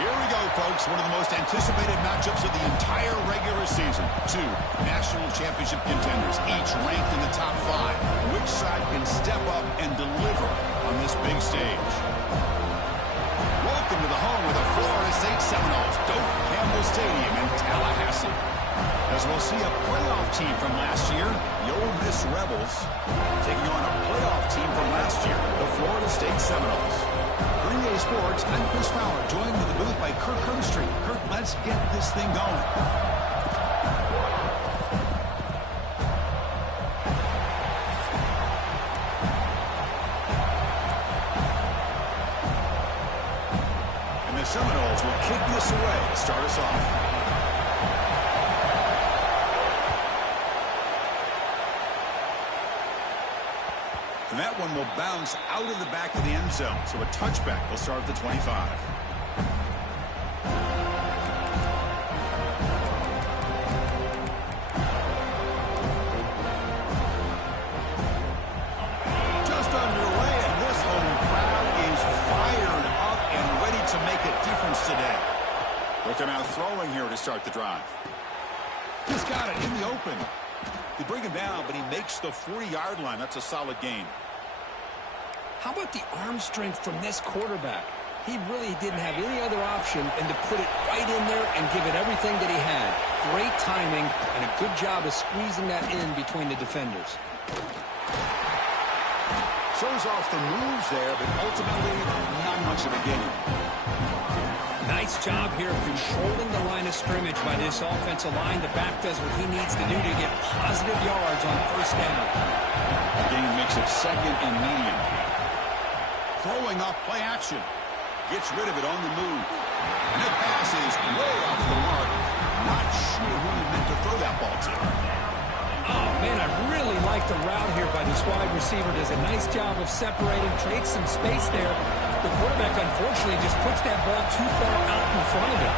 Here we go, folks. One of the most anticipated matchups of the entire regular season. Two national championship contenders, each ranked in the top 5. Which side can step up and deliver on this big stage? Welcome to the home of the Florida State Seminoles, Doak Campbell Stadium in Tallahassee. As we'll see a playoff team from last year, the Ole Miss Rebels, taking on a playoff team from last year, the Florida State Seminoles. Green Day Sports, I'm Chris Fowler, joined in the booth by Kirk Herbstreit. Kirk, let's get this thing going. And the Seminoles will kick this away to start us off. And that one will bounce out of the back of the end zone. So a touchback will start at the 25. Just underway, and this home crowd is fired up and ready to make a difference today. They'll come out throwing here to start the drive. He's got it in the open. They bring him down, but he makes the 40-yard line. That's a solid gain. How about the arm strength from this quarterback? He really didn't have any other option than to put it right in there and give it everything that he had. Great timing and a good job of squeezing that in between the defenders. Shows off the moves there, but ultimately not much of a gain. Nice job here controlling the line of scrimmage by this offensive line. The back does what he needs to do to get positive yards on first down. The gain makes it second and medium. Throwing off play action. Gets rid of it on the move. And that pass is way off the mark. Not sure who he meant to throw that ball to. Oh, man, I really like the route here by this wide receiver. Does a nice job of separating, creates some space there. The quarterback, unfortunately, just puts that ball too far out in front of him.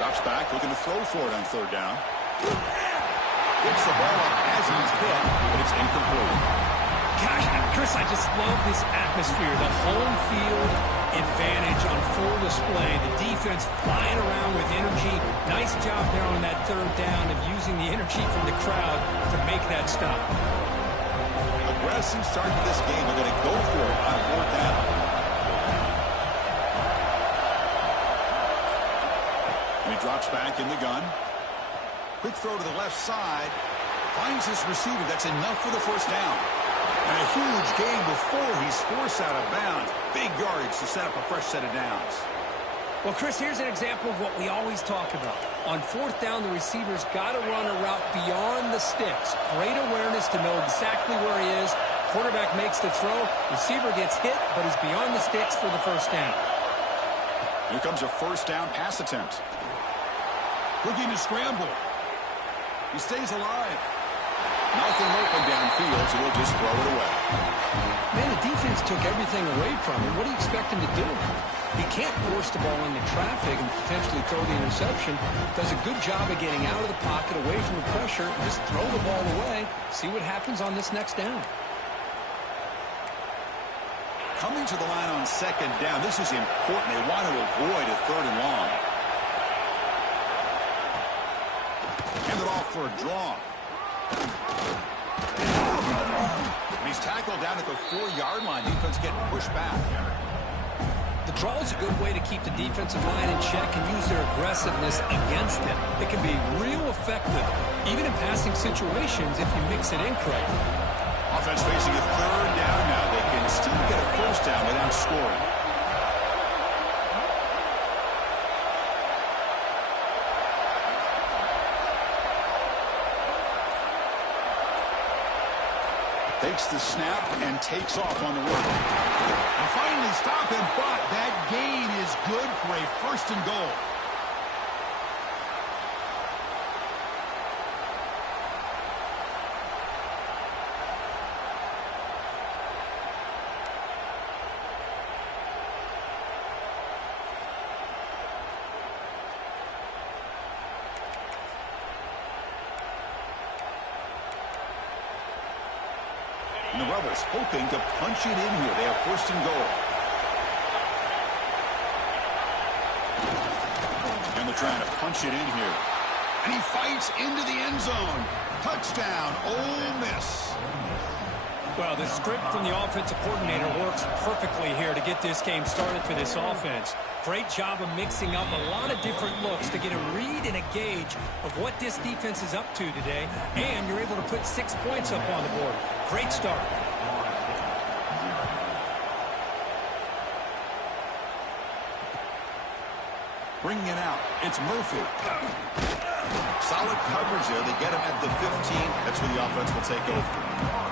Drops back, looking to throw for it on third down. Gets the ball up as he's hit, but it's incomplete. Gosh, Chris, I just love this atmosphere. The home field advantage on full display. The defense flying around with energy. Nice job there on that third down of using the energy from the crowd to make that stop. Aggressive start to this game. They're going to go for it on fourth down. And he drops back in the gun. Quick throw to the left side. Finds his receiver. That's enough for the first down. And a huge gain before he's forced out of bounds. Big yardage to set up a fresh set of downs. Well, Chris, here's an example of what we always talk about. On fourth down, the receiver's got to run a route beyond the sticks. Great awareness to know exactly where he is. Quarterback makes the throw. Receiver gets hit, but he's beyond the sticks for the first down. Here comes a first down pass attempt. Looking to scramble. He stays alive. Nothing open downfield, so we'll just throw it away. Man, the defense took everything away from him. What do you expect him to do? He can't force the ball into traffic and potentially throw the interception. Does a good job of getting out of the pocket, away from the pressure, and just throw the ball away. See what happens on this next down. Coming to the line on second down, this is important. They want to avoid a third and long. Hand it off for a draw. And he's tackled down at the 4-yard line. Defense getting pushed back. The draw is a good way to keep the defensive line in check and use their aggressiveness against them. It can be real effective, even in passing situations, if you mix it in correctly. Offense facing a third down now. They can still get a first down without scoring. Takes the snap and takes off on the run. And finally stop him, but that gain is good for a first and goal. And the Rebels hoping to punch it in here. They have first and goal. And they're trying to punch it in here. And he fights into the end zone. Touchdown, Ole Miss. Well, the script from the offensive coordinator works perfectly here to get this game started for this offense. Great job of mixing up a lot of different looks to get a read and a gauge of what this defense is up to today, and you're able to put 6 points up on the board. Great start. Bringing it out, it's Murphy. Solid coverage there. They get him at the 15. That's where the offense will take over.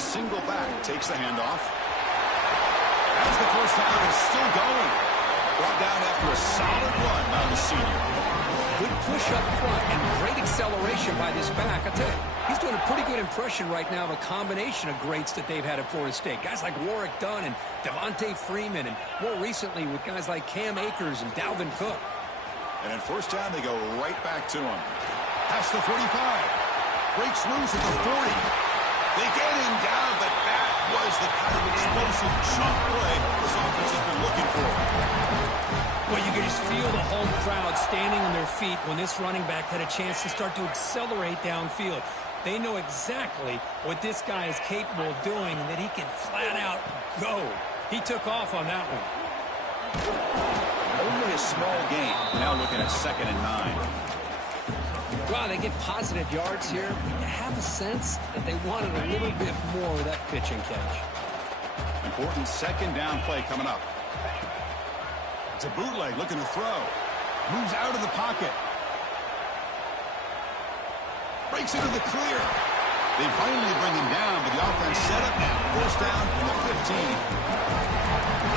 Single back takes the handoff. As the first down is still going. Brought down after a solid run by the senior. Good push up front and great acceleration by this back. I tell you, he's doing a pretty good impression right now of a combination of greats that they've had at Florida State. Guys like Warwick Dunn and Devontae Freeman, and more recently with guys like Cam Akers and Dalvin Cook. And in first down, they go right back to him. Past the 45. Breaks loose at the 40. They get him down, but that was the kind of explosive chunk play this offense has been looking for. Well, you can just feel the home crowd standing on their feet when this running back had a chance to start to accelerate downfield. They know exactly what this guy is capable of doing and that he can flat out go. He took off on that one. Only a small gain. Now looking at 2nd and 9. Wow, they get positive yards here. I have a sense that they wanted a little bit more of that pitch and catch. Important 2nd down play coming up. It's a bootleg looking to throw. Moves out of the pocket. Breaks into the clear. They finally bring him down, but the offense set up now. First down from the 15.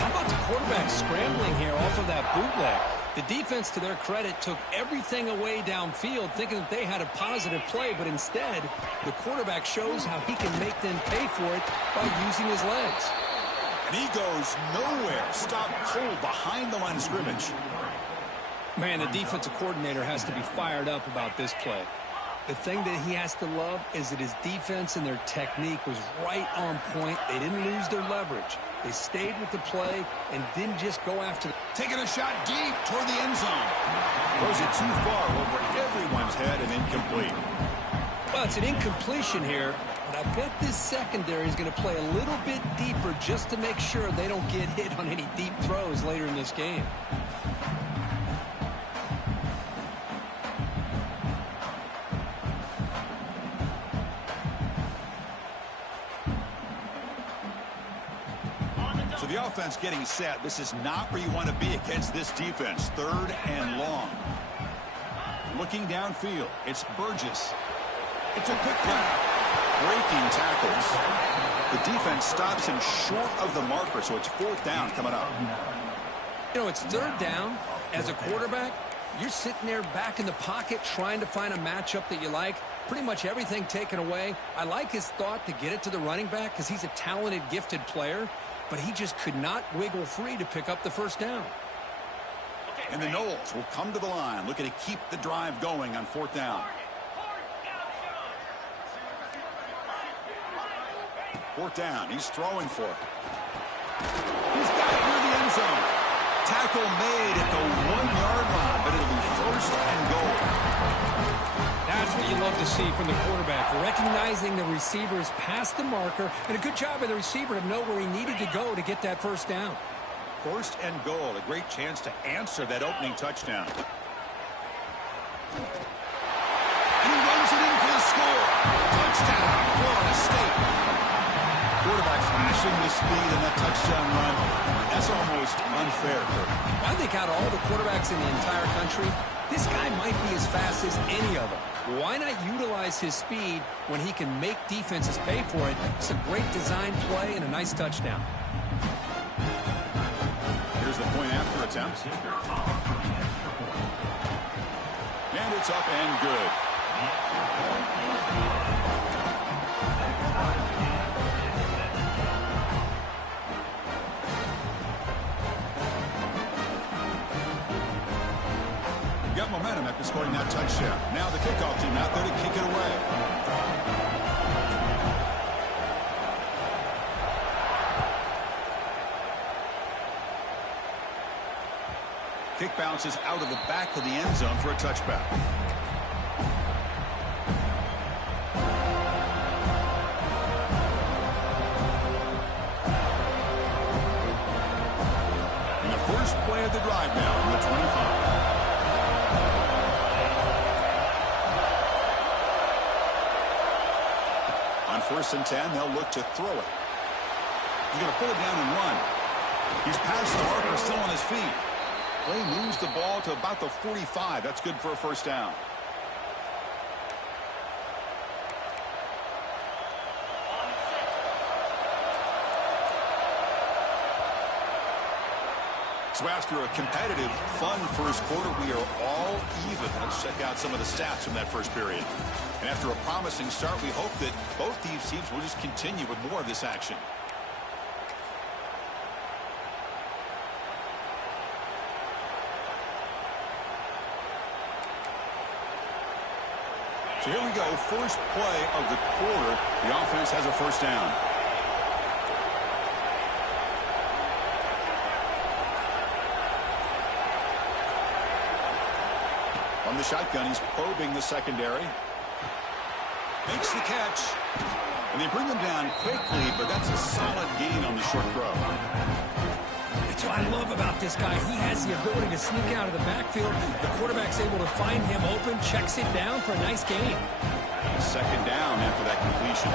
How about the quarterback scrambling here off of that bootleg? The defense, to their credit, took everything away downfield, thinking that they had a positive play, but instead, the quarterback shows how he can make them pay for it by using his legs. And he goes nowhere. Stop cold behind the line of scrimmage. Man, the defensive coordinator has to be fired up about this play. The thing that he has to love is that his defense and their technique was right on point. They didn't lose their leverage. They stayed with the play and didn't just go after the... Taking a shot deep toward the end zone. Throws it too far over everyone's head and incomplete. Well, it's an incompletion here, but I bet this secondary is going to play a little bit deeper just to make sure they don't get hit on any deep throws later in this game. So the offense getting set. This is not where you want to be against this defense. 3rd and long. Looking downfield. It's Burgess. It's a quick grab. Breaking tackles. The defense stops him short of the marker, so it's 4th down coming up. You know, it's 3rd down. As a quarterback, you're sitting there back in the pocket trying to find a matchup that you like. Pretty much everything taken away. I like his thought to get it to the running back because he's a talented, gifted player. But he just could not wiggle free to pick up the first down. And the Noles will come to the line, looking to keep the drive going on 4th down. 4th down, he's throwing for it. He's got it near the end zone. Tackle made at the 1-yard line, but it'll be 1st and goal. That's what you love to see from the quarterback, recognizing the receivers past the marker, and a good job by the receiver to know where he needed to go to get that first down. 1st and goal, a great chance to answer that opening touchdown. And he runs it in for the score. Touchdown, Florida State. Quarterback flashing the speed in that touchdown run. That's almost unfair, Kurt. I think out of all the quarterbacks in the entire country, this guy might be as fast as any of them. Why not utilize his speed when he can make defenses pay for it? It's a great design play and a nice touchdown. Here's the point after attempt. And it's up and good. in scoring that touchdown. Now the kickoff team out there to kick it away. Kick bounces out of the back of the end zone for a touchback. And the first play of the drive now on the 25. On 1st and 10, they'll look to throw it. He's going to pull it down and run. He's past the marker, still on his feet. Play moves the ball to about the 45. That's good for a first down. So after a competitive, fun first quarter, we are all even. Let's check out some of the stats from that first period. And after a promising start, we hope that both these teams will just continue with more of this action. So here we go, first play of the quarter. The offense has a first down. From the shotgun, he's probing the secondary. Makes the catch. And they bring him down quickly, but that's a solid gain on the short throw. That's what I love about this guy. He has the ability to sneak out of the backfield. The quarterback's able to find him open, checks it down for a nice gain. Second down after that completion.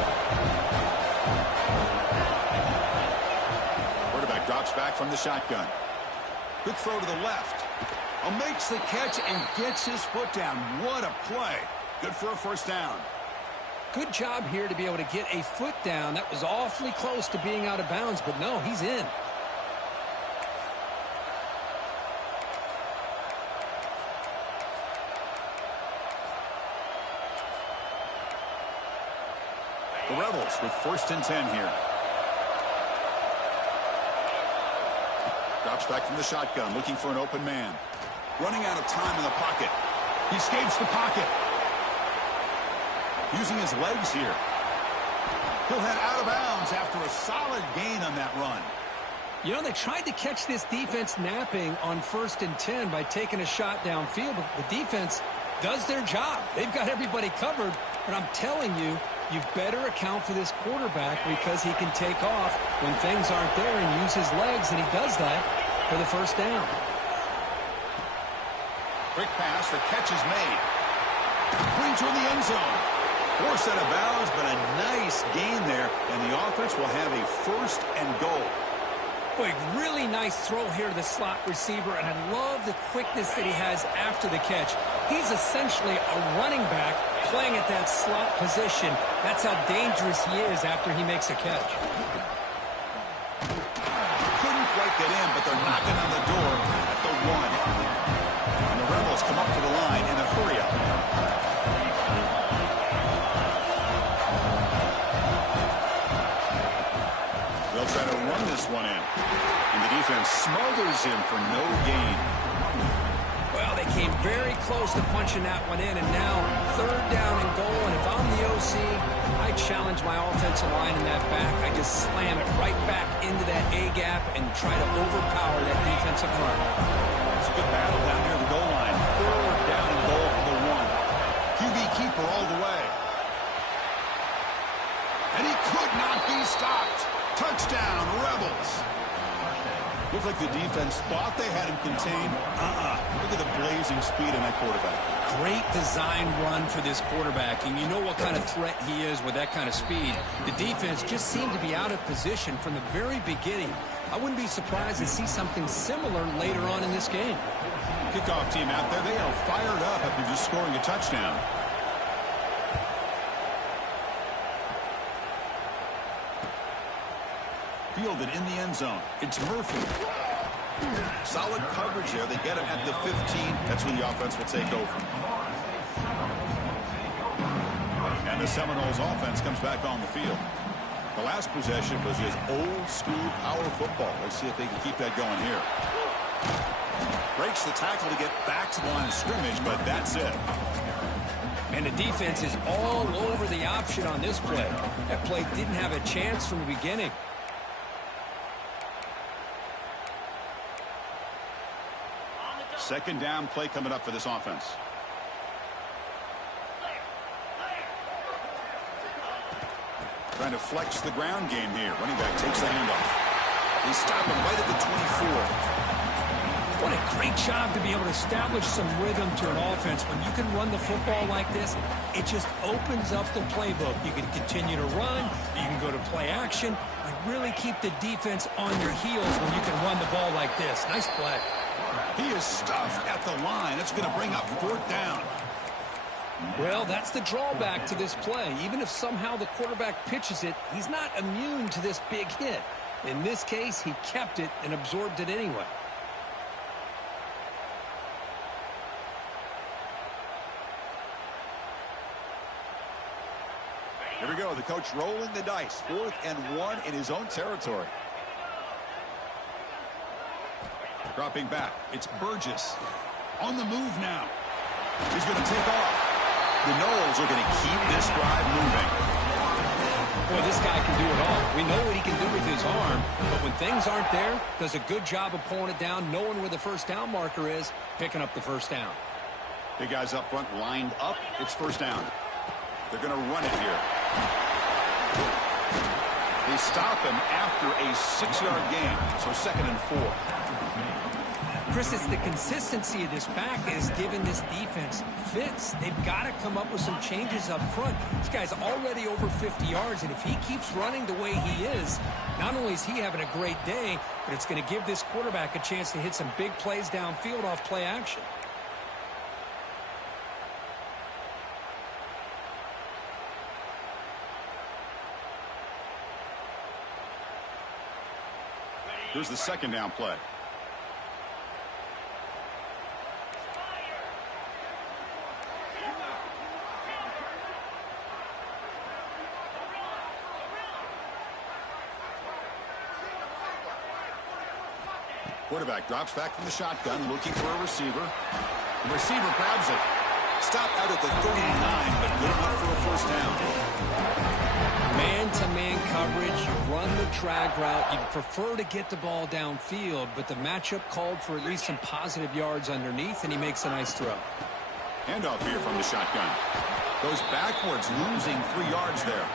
Quarterback drops back from the shotgun. Quick throw to the left. Makes the catch and gets his foot down. What a play. Good for a first down. Good job here to be able to get a foot down. That was awfully close to being out of bounds, but no, he's in. The Rebels with 1st and 10 here. Drops back from the shotgun, looking for an open man. Running out of time in the pocket. He escapes the pocket. Using his legs here. He'll head out of bounds after a solid gain on that run. You know, they tried to catch this defense napping on 1st and 10 by taking a shot downfield, but the defense does their job. They've got everybody covered, but I'm telling you, you better account for this quarterback because he can take off when things aren't there and use his legs, and he does that for the first down. Quick pass, the catch is made. Clean toward the end zone. Forced out of bounds, but a nice gain there, and the offense will have a 1st and goal. Boy, really nice throw here to the slot receiver, and I love the quickness that he has after the catch. He's essentially a running back playing at that slot position. That's how dangerous he is after he makes a catch. Couldn't quite get in, but they're knocking on the door at the 1. And the Rebels come up to the line in a hurry-up. They'll try to run this one in. And the defense smothers him for no gain. Well, they came very close to punching that one in, and now 3rd down and goal. And if I'm the OC, I challenge my offensive line in that back. I just slam it right back into that A-gap and try to overpower that defensive front. It's a good battle down near the goal line. 3rd down and goal for the 1. QB keeper all the way. And he could not be stopped. Touchdown, Rebels. Looked like the defense thought they had him contained. Look at the blazing speed in that quarterback. Great design run for this quarterback, and you know what kind of threat he is with that kind of speed. The defense just seemed to be out of position from the very beginning. I wouldn't be surprised to see something similar later on in this game. Kickoff team out there, they are fired up after just scoring a touchdown. Fielded in the end zone. It's Murphy. Solid coverage there. They get him at the 15. That's where the offense will take over. And the Seminoles offense comes back on the field. The last possession was just old school power football. Let's see if they can keep that going here. Breaks the tackle to get back to the line of scrimmage, but that's it. And the defense is all over the option on this play. That play didn't have a chance from the beginning. Second down play coming up for this offense. Trying to flex the ground game here. Running back takes the handoff. They stop him right at the 24. What a great job to be able to establish some rhythm to an offense. When you can run the football like this, it just opens up the playbook. You can continue to run. You can go to play action. You really keep the defense on your heels when you can run the ball like this. Nice play. He is stuffed at the line. It's going to bring up fourth down. Well, that's the drawback to this play. Even if somehow the quarterback pitches it, he's not immune to this big hit. In this case, he kept it and absorbed it anyway. Here we go. The coach rolling the dice. 4th and 1 in his own territory. Dropping back. It's Burgess. On the move now. He's going to take off. The Noles are going to keep this drive moving. Boy, this guy can do it all. We know what he can do with his arm, but when things aren't there, does a good job of pulling it down, knowing where the first down marker is, picking up the first down. Big guys up front lined up. It's first down. They're going to run it here. They stop him after a 6-yard gain, so 2nd and 4. Chris, it's the consistency of this back that has given this defense fits. They've got to come up with some changes up front. This guy's already over 50 yards, and if he keeps running the way he is, not only is he having a great day, but it's going to give this quarterback a chance to hit some big plays downfield off play action. Here's the 2nd down play. Quarterback drops back from the shotgun, looking for a receiver. The receiver grabs it. Stopped out at the 39, but good enough for a first down. Man-to-man coverage, you run the drag route. You'd prefer to get the ball downfield, but the matchup called for at least some positive yards underneath, and he makes a nice throw. Handoff here from the shotgun. Goes backwards, losing 3 yards there.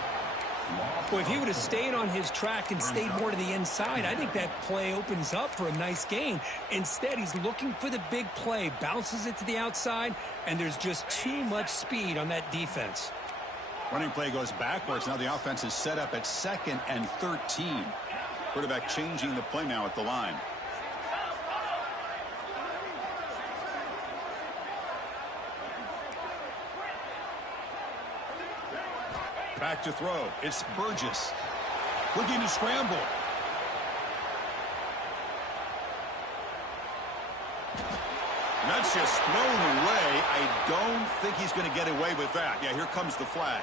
Well, if he would have stayed on his track and stayed more to the inside, I think that play opens up for a nice gain. Instead, he's looking for the big play, bounces it to the outside, and there's just too much speed on that defense. Running play goes backwards. Now the offense is set up at 2nd and 13. Quarterback changing the play now at the line. Back to throw. It's Burgess. Looking to scramble. And that's just thrown away. I don't think he's going to get away with that. Yeah, here comes the flag.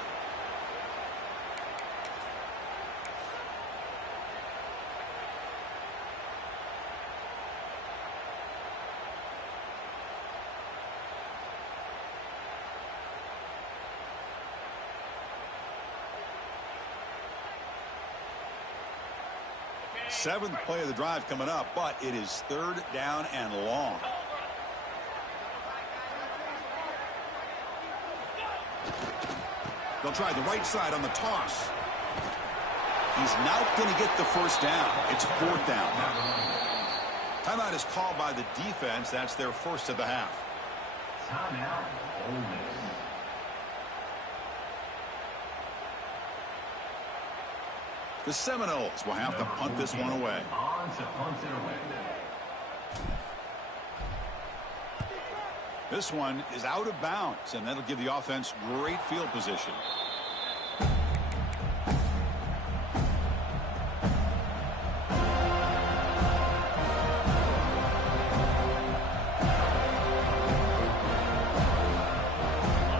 Seventh play of the drive coming up, but it is 3rd down and long. They'll try the right side on the toss. He's not going to get the first down. It's 4th down. Timeout is called by the defense. That's their first of the half. Timeout. The Seminoles will have to punt this one away. This one is out of bounds, and that'll give the offense great field position.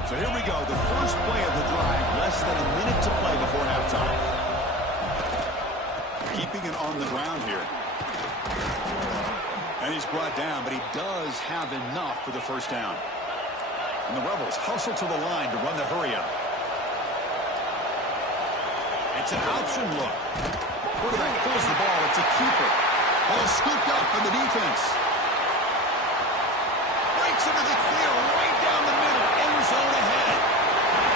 So here we go, the first play of the drive, less than a minute to play before halftime. Keeping it on the ground here. And he's brought down, but he does have enough for the first down. And the Rebels hustle to the line to run the hurry-up. It's an option look. Quarterback pulls the ball. It's a keeper. Ball scooped up from the defense. Breaks into the clear right down the middle. End zone ahead.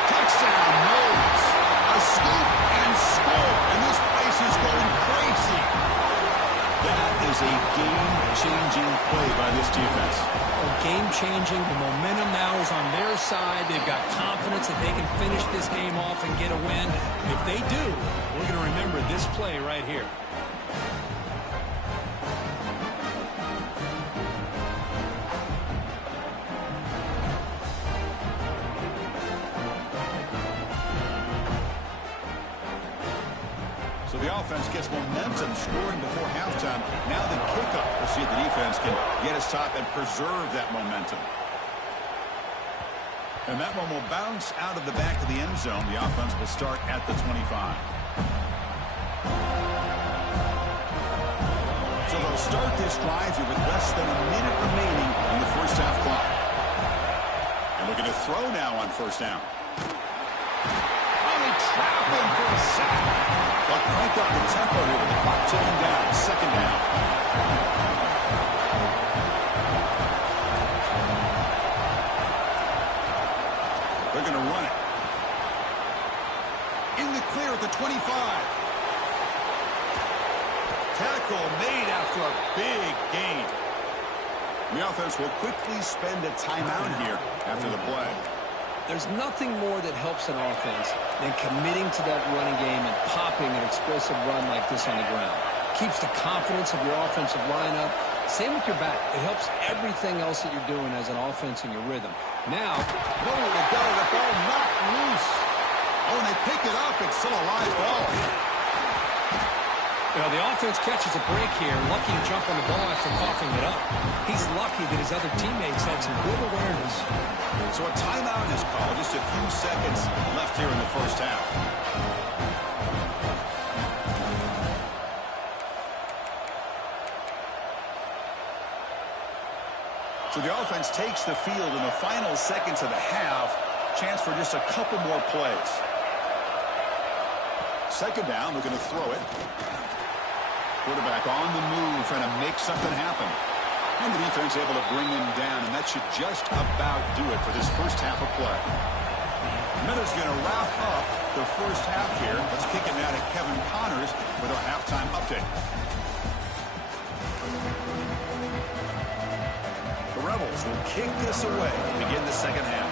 Touchdown, Knowles. A scoop and score. And this place is going crazy. That is a game-changing play by this defense. Game-changing. The momentum now is on their side. They've got confidence that they can finish this game off and get a win. If they do, we're going to remember this play right here. So the offense gets momentum scoring before halftime. Now the kickoff. We'll see if the defense can get a stop and preserve that momentum. And that one will bounce out of the back of the end zone. The offense will start at the 25. So they'll start this drive here with less than a minute remaining in the first half clock. And looking to throw now on first down. Only trapping for a sack. They'll crank up the tempo here with the clock ticking down. Second down. They're going to run it. In the clear at the 25. Tackle made after a big gain. The offense will quickly spend a timeout here after the play. There's nothing more that helps an offense than committing to that running game and popping an explosive run like this on the ground. Keeps the confidence of your offensive lineup. Same with your back. It helps everything else that you're doing as an offense in your rhythm. Now, nowhere to go. The ball knocked loose. Oh, and they pick it up. It's still a live ball. You know, the offense catches a break here. Lucky to jump on the ball after coughing it up. He's lucky that his other teammates had some good awareness. So a timeout is called. Just a few seconds left here in the first half. So the offense takes the field in the final seconds of the half. Chance for just a couple more plays. Second down, looking to throw it. Quarterback on the move, trying to make something happen. And the defense able to bring him down, and that should just about do it for this first half of play. Miller's going to wrap up the first half here. Let's kick it now to Kevin Connors with our halftime update. The Rebels will kick this away to begin the second half.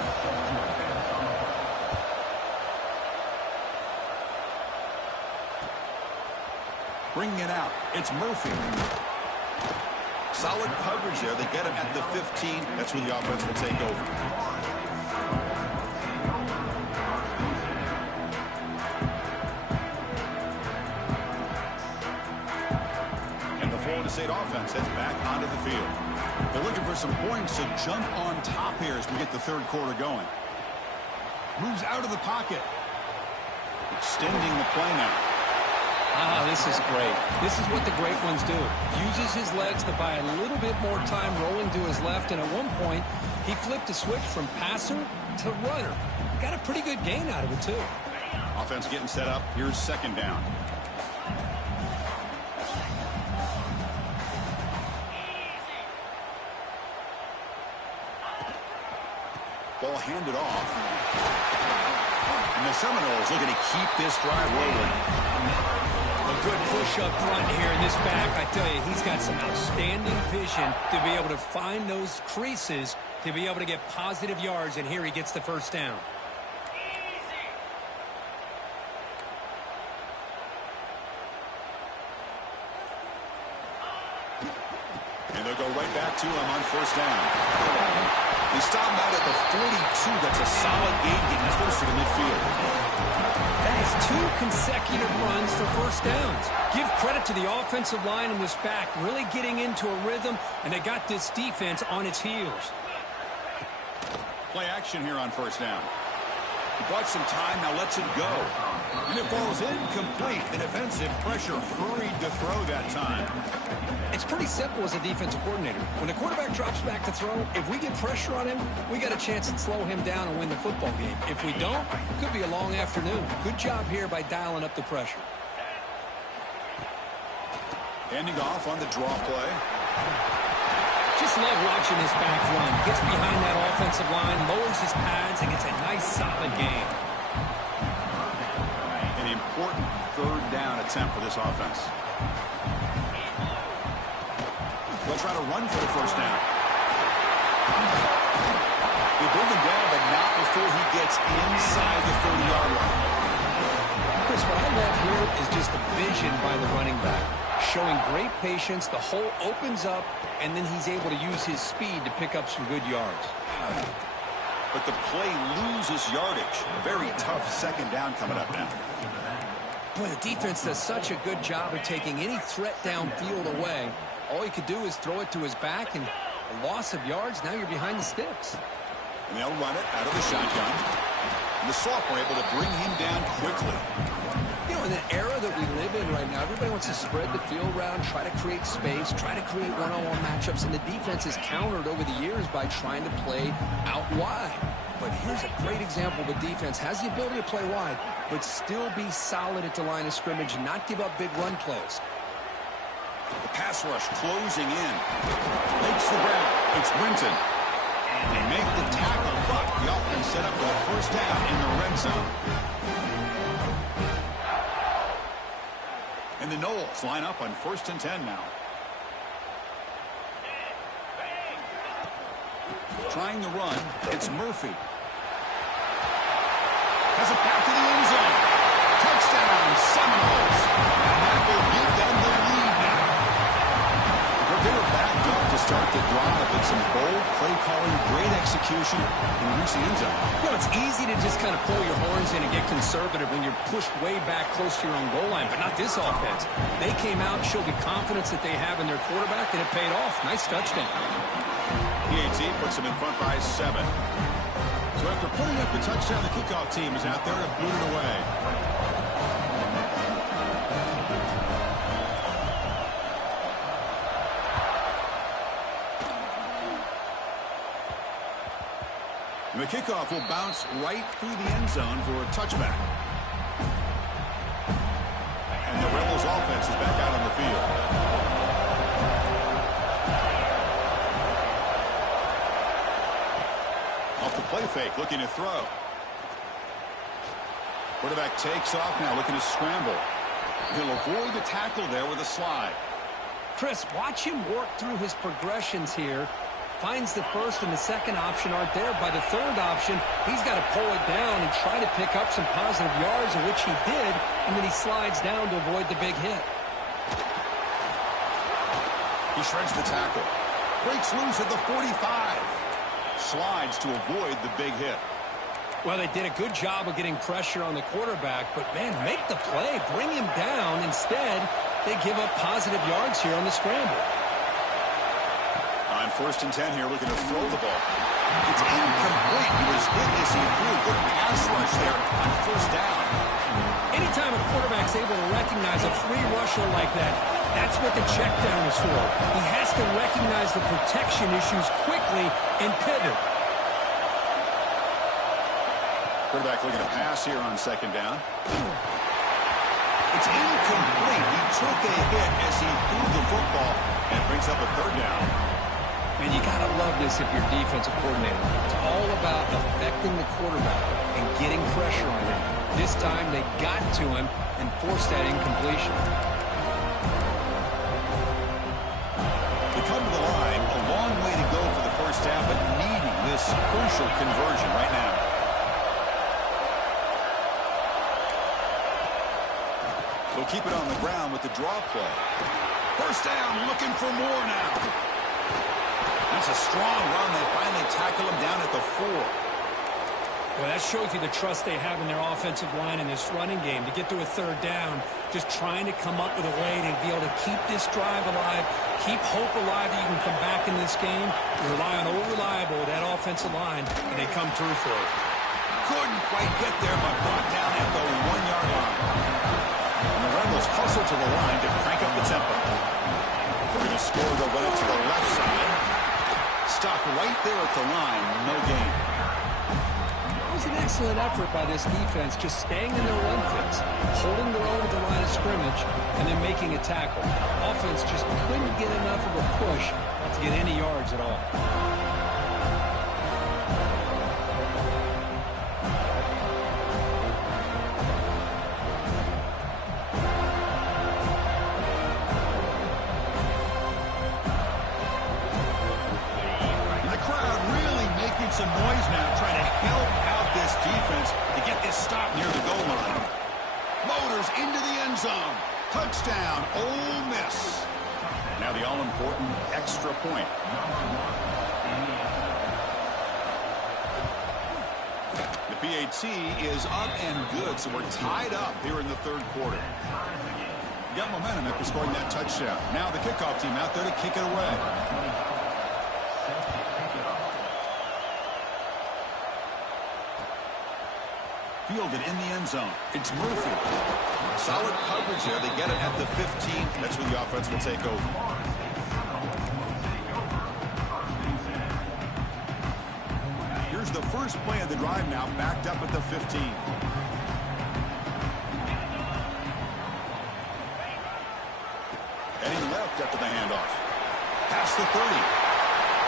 Bringing it out, it's Murphy. Solid coverage there. They get him at the 15. That's where the offense will take over. And the Florida State offense heads back onto the field. They're looking for some points to jump on top here as we get the third quarter going. Moves out of the pocket. Extending the play now. This is great. This is what the great ones do. Uses his legs to buy a little bit more time rolling to his left, and at one point, he flipped a switch from passer to runner. Got a pretty good gain out of it, too. Offense getting set up. Here's second down. Ball handed off. And the Seminoles looking to keep this drive rolling. A good push up front here in this back. I tell you, he's got some outstanding vision to be able to find those creases, to be able to get positive yards, and here he gets the first down. And they'll go right back to him on first down. He stopped out at the 42. That's a solid gain, getting closer to midfield. That is 2 consecutive runs for first downs. Give credit to the offensive line in this back, really getting into a rhythm, and they got this defense on its heels. Play action here on first down. Bought some time, now lets it go. And it falls incomplete. The defensive pressure hurried to throw that time. It's pretty simple as a defensive coordinator. When the quarterback drops back to throw, if we get pressure on him, we got a chance to slow him down and win the football game. If we don't, it could be a long afternoon. Good job here by dialing up the pressure. Handing off on the draw play. Just love watching this back run. Gets behind that offensive line, lowers his pads, and gets a nice, solid gain. An important third down attempt for this offense. They'll try to run for the first down. They bring him down, but not before he gets inside the 30-yard line. Chris, what I love here is just the vision by the running back. Showing great patience, the hole opens up, and then he's able to use his speed to pick up some good yards. But the play loses yardage. Very tough second down coming up now. Boy, the defense does such a good job of taking any threat downfield away. All he could do is throw it to his back, and a loss of yards, now you're behind the sticks. And they'll run it out of the shotgun. And the sophomore able to bring him down quickly. You know, in the era that we live in right now, everybody wants to spread the field around, try to create space, try to create one-on-one matchups, and the defense is countered over the years by trying to play out wide. But here's a great example. The defense has the ability to play wide, but still be solid at the line of scrimmage and not give up big run plays. The pass rush closing in. Makes the ground. It's Winton. They make the tackle, but the offense set up for the first down in the red zone. And the Knowles line up on 1st and 10 now. Trying the run, it's Murphy. Has it back to the end zone. Touchdown, Seminoles. And that will give them the lead now. But they were backed up to start the drive with some bold play calling, great execution, and reach the end zone. You know, it's easy to just kind of pull your horns in and get conservative when you're pushed way back close to your own goal line, but not this offense. They came out, showed the confidence that they have in their quarterback, and it paid off. Nice touchdown. PAT puts them in front by 7. So after putting up the touchdown, the kickoff team is out there to boot it away. And the kickoff will bounce right through the end zone for a touchback. And the Rebels offense is back out on the field. Off the play fake, looking to throw. Quarterback takes off now, looking to scramble. He'll avoid the tackle there with a slide. Chris, watch him work through his progressions here. Finds the first and the second option aren't there. By the third option, he's got to pull it down and try to pick up some positive yards, which he did, and then he slides down to avoid the big hit. He shreds the tackle. Breaks loose at the 45. Slides to avoid the big hit. Well, they did a good job of getting pressure on the quarterback, but, man, make the play. Bring him down. Instead, they give up positive yards here on the scramble. On 1st and 10 here, looking to throw the ball. It's incomplete. He was hit as he threw a good pass rush there on 1st down. Anytime a quarterback's able to recognize a free rusher like that, that's what the check down is for. He has to recognize the protection issues quickly and pivot. Quarterback looking to pass here on 2nd down. It's incomplete. He took a hit as he threw the football and brings up a 3rd down. And you got to love this if you're defensive coordinator. It's all about affecting the quarterback and getting pressure on him. This time they got to him and forced that incompletion. They come to the line, a long way to go for the first half, but needing this crucial conversion right now. They'll keep it on the ground with the draw play. First down, looking for more now. That's a strong run. They finally tackle him down at the 4. Well, that shows you the trust they have in their offensive line in this running game. To get to a 3rd down, just trying to come up with a way to be able to keep this drive alive, keep hope alive that you can come back in this game. You rely on old reliable, that offensive line, and they come through for it. Couldn't quite get there, but brought down at the 1-yard line. And the Rebels hustle to the line to crank up the tempo. They're going to score. They'll run it to the left side. Stopped right there at the line. No gain. It was an excellent effort by this defense, just staying in their run fits, holding their own at the line of scrimmage, and then making a tackle. Offense just couldn't get enough of a push to get any yards at all. Some noise now trying to help out this defense to get this stop near the goal line. Motors into the end zone. Touchdown, Ole Miss. Now the all-important extra point. The PAT is up and good, so we're tied up here in the third quarter. Got momentum after scoring that touchdown. Now the kickoff team out there to kick it away. Fielded in the end zone. It's Murphy. Solid coverage there. They get it at the 15. That's where the offense will take over. Here's the first play of the drive now, backed up at the 15. Heading left after the handoff. Past the 30.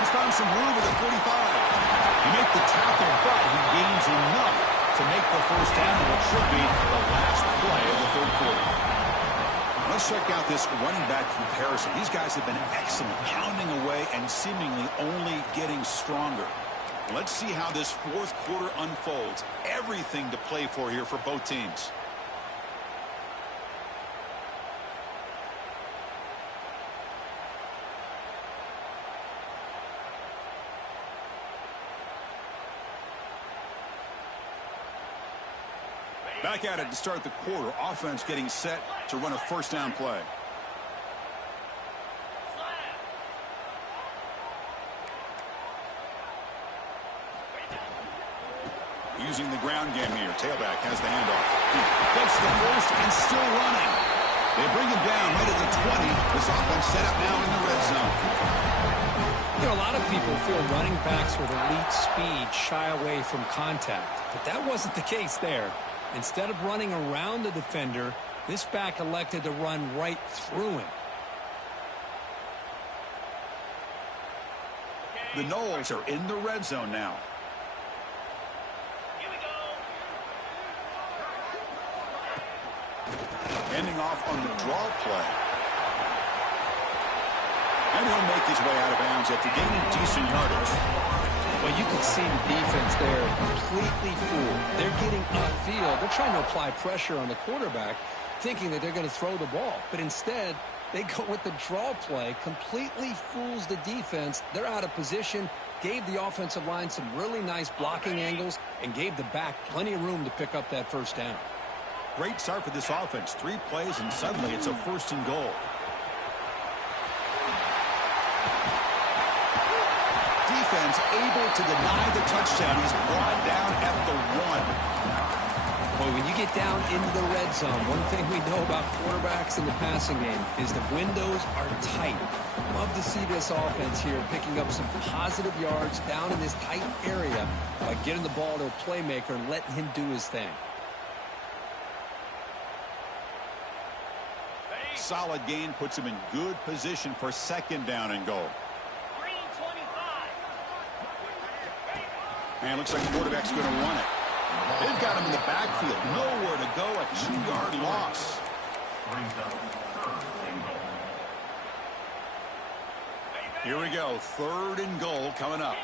He's found some room at the 45. He makes the tackle, but he gains enough to make the first down, and it should be the last play of the third quarter. Let's check out this running back comparison. These guys have been excellent, pounding away and seemingly only getting stronger. Let's see how this fourth quarter unfolds. Everything to play for here for both teams. Back at it to start the quarter. Offense getting set to run a first down play. Using the ground game here. Tailback has the handoff. Gets the first and still running. They bring him down right at the 20. This offense set up now in the red zone. You know, a lot of people feel running backs with elite speed shy away from contact, but that wasn't the case there. Instead of running around the defender, this back elected to run right through him. The Noles are in the red zone now. Here we go. Ending off on the draw play. And he'll make his way out of bounds after gaining decent yardage. Well, you can see the defense there completely fooled. They're getting upfield. They're trying to apply pressure on the quarterback, thinking that they're going to throw the ball. But instead, they go with the draw play, completely fools the defense. They're out of position, gave the offensive line some really nice blocking angles, and gave the back plenty of room to pick up that first down. Great start for this offense. 3 plays, and suddenly it's a first and goal. Defense able to deny the touchdown. He's brought down at the 1. Boy, when you get down into the red zone, one thing we know about quarterbacks in the passing game is the windows are tight. Love to see this offense here picking up some positive yards down in this tight area by getting the ball to a playmaker and letting him do his thing. Solid gain puts him in good position for second down and goal. And looks like the quarterback's going to run it. They've got him in the backfield. Nowhere to go. A 2-yard loss. Here we go. 3rd and goal coming up.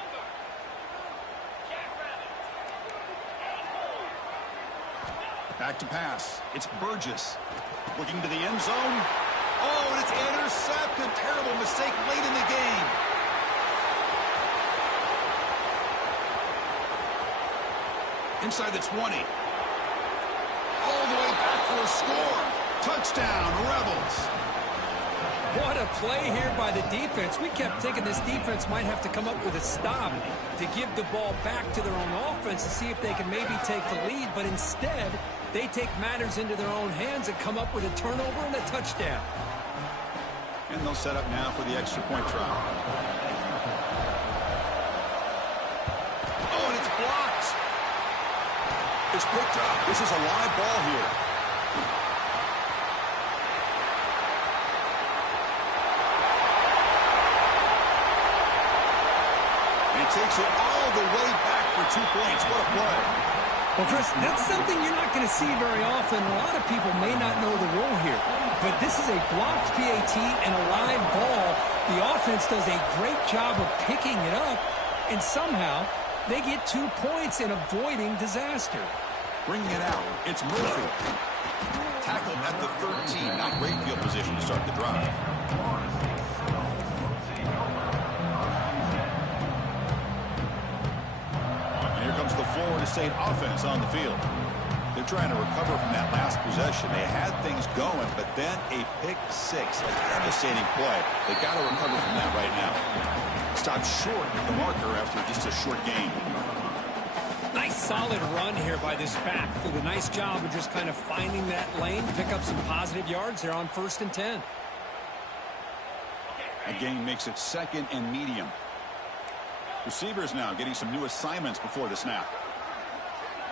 Back to pass. It's Burgess. Looking to the end zone. Oh, and it's intercepted. Terrible mistake late in the game. Inside the 20. All the way back for a score. Touchdown, Rebels. What a play here by the defense. We kept thinking this defense might have to come up with a stop to give the ball back to their own offense to see if they can maybe take the lead, but instead they take matters into their own hands and come up with a turnover and a touchdown. And they'll set up now for the extra point try. Oh, and it's blocked. It's picked up. This is a live ball here. And takes it all the way back for 2 points. What a play. Well, Chris, that's something you're not going to see very often. A lot of people may not know the rule here. But this is a blocked PAT and a live ball. The offense does a great job of picking it up, and somehow they get 2 points in avoiding disaster. Bringing it out, it's Murphy. Tackled at the 13. Not great field position to start the drive. And here comes the Florida State offense on the field. They're trying to recover from that last possession. They had things going, but then a pick six, a devastating play. They got to recover from that right now. Stopped short of the marker after just a short game. Nice solid run here by this back. Did a nice job of just kind of finding that lane, pick up some positive yards there on 1st and 10. A gain makes it 2nd and medium. Receivers now getting some new assignments before the snap.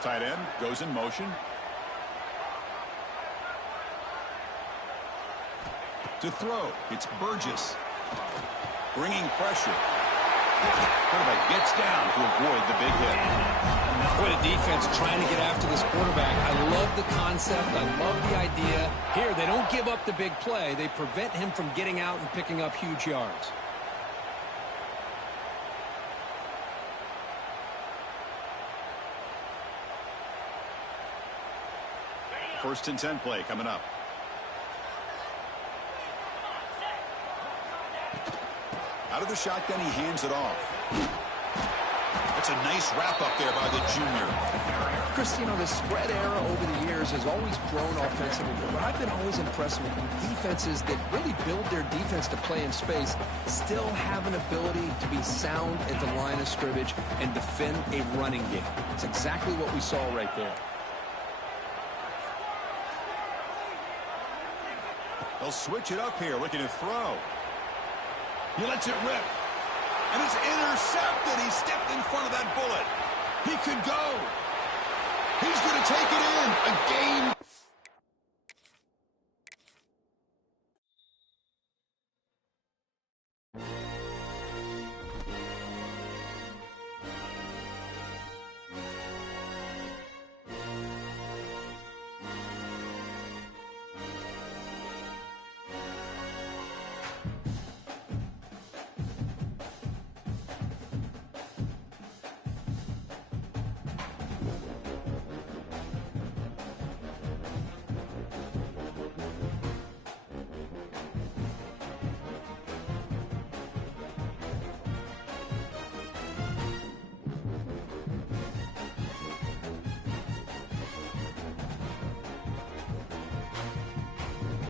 Tight end goes in motion. To throw, it's Burgess. Bringing pressure. Quarterback gets down to avoid the big hit. Boy, the defense trying to get after this quarterback. I love the concept. I love the idea. Here, they don't give up the big play. They prevent him from getting out and picking up huge yards. 1st and 10 play coming up. Out of the shotgun, he hands it off. That's a nice wrap up there by the junior. Chris, you know, the spread era over the years has always grown offensively, but I've been always impressed with defenses that really build their defense to play in space, still have an ability to be sound at the line of scrimmage and defend a running game. It's exactly what we saw right there. They'll switch it up here, looking to throw. He lets it rip. And it's intercepted. He stepped in front of that bullet. He could go. He's going to take it in. A game